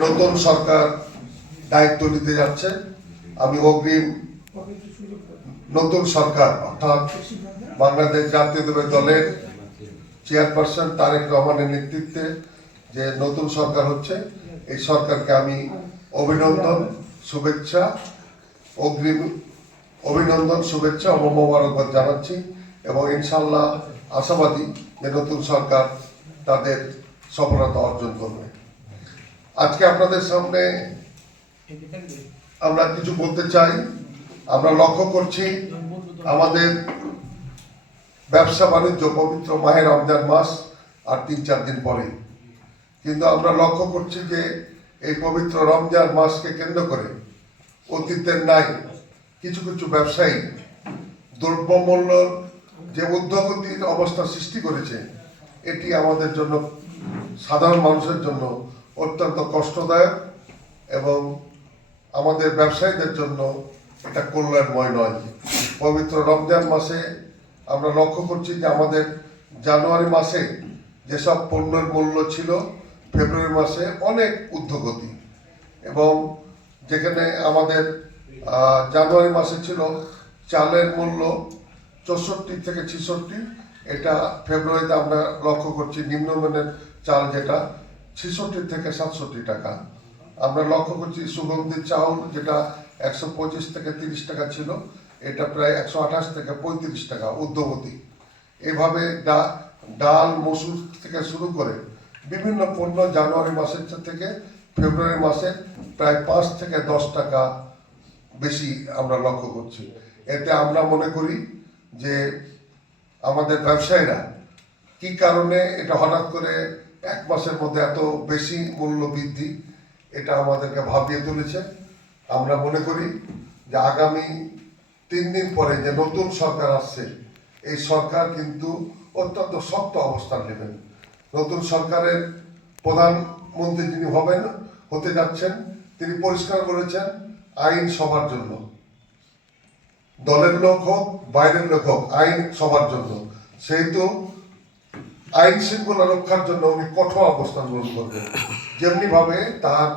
নতুন সরকার দায়িত্ব নিতে যাচ্ছে। আমি অগ্রিম নতুন সরকার অর্থাৎ বাংলাদেশ জাতীয়তাবাদী দলের চেয়ারপারসন তারেক রহমানের নেতৃত্বে যে নতুন সরকার হচ্ছে, এই সরকারকে আমি অভিনন্দন, শুভেচ্ছা, অগ্রিম অভিনন্দন, শুভেচ্ছা ও মোবারকবাদ জানাচ্ছি এবং ইনশাল্লাহ আশাবাদী যে নতুন সরকার তাদের সফলতা অর্জন করবে। আজকে আপনাদের সামনে আমরা কিছু বলতে চাই। আমরা লক্ষ্য করছি আমাদের ব্যবসা বাণিজ্য পবিত্র মাহে রমজান মাস আর ৩-৪ দিন পরে, কিন্তু আমরা লক্ষ্য করছি যে এই পবিত্র রমজান মাসকে কেন্দ্র করে অতীতের নাই কিছু কিছু ব্যবসায়ী দ্রব্যমূল্য যে ঊর্ধ্বগতির অবস্থা সৃষ্টি করেছে, এটি আমাদের জন্য, সাধারণ মানুষের জন্য অত্যন্ত কষ্টদায়ক এবং আমাদের ব্যবসায়ীদের জন্য এটা কল্যাণময় নয়। পবিত্র রমজান মাসে আমরা লক্ষ্য করছি যে আমাদের জানুয়ারি মাসে যেসব পণ্যের মূল্য ছিল, ফেব্রুয়ারি মাসে অনেক ঊর্ধ্বগতি, এবং যেখানে আমাদের জানুয়ারি মাসে ছিল চালের মূল্য 64 থেকে 66, এটা ফেব্রুয়ারিতে আমরা লক্ষ্য করছি নিম্নমানের চাল যেটা 66 থেকে 67 টাকা। আমরা লক্ষ্য করছি সুগন্ধি চাউল যেটা 125 থেকে 30 টাকা ছিল, এটা প্রায় 128 থেকে 35 টাকা ঊর্ধ্বগতি। এভাবে ডাল, মসুর থেকে শুরু করে বিভিন্ন পণ্য জানুয়ারি মাসের থেকে ফেব্রুয়ারি মাসে প্রায় 5 থেকে 10 টাকা বেশি আমরা লক্ষ্য করছি। এতে আমরা মনে করি যে আমাদের ব্যবসায়ীরা কি কারণে এটা হঠাৎ করে এক মাসের মধ্যে এত বেশি মূল্য বৃদ্ধি, এটা আমাদেরকে ভাবিয়ে তুলেছে। আমরা মনে করি যে আগামী 3 দিন পরে যে নতুন সরকার আসছে, এই সরকার কিন্তু অত্যন্ত শক্ত অবস্থান নেবেন। নতুন সরকারের প্রধানমন্ত্রী যিনি হতে যাচ্ছেন, তিনি পরিষ্কার বলেছেন আইন সবার জন্য, দলের লোক হোক বাইরের লোক হোক, আইন সবার জন্য। সেহেতু আইন শৃঙ্খলা রক্ষার জন্য উনি কঠোর অবস্থান গ্রহণ করবেন। যেমনি ভাবে তার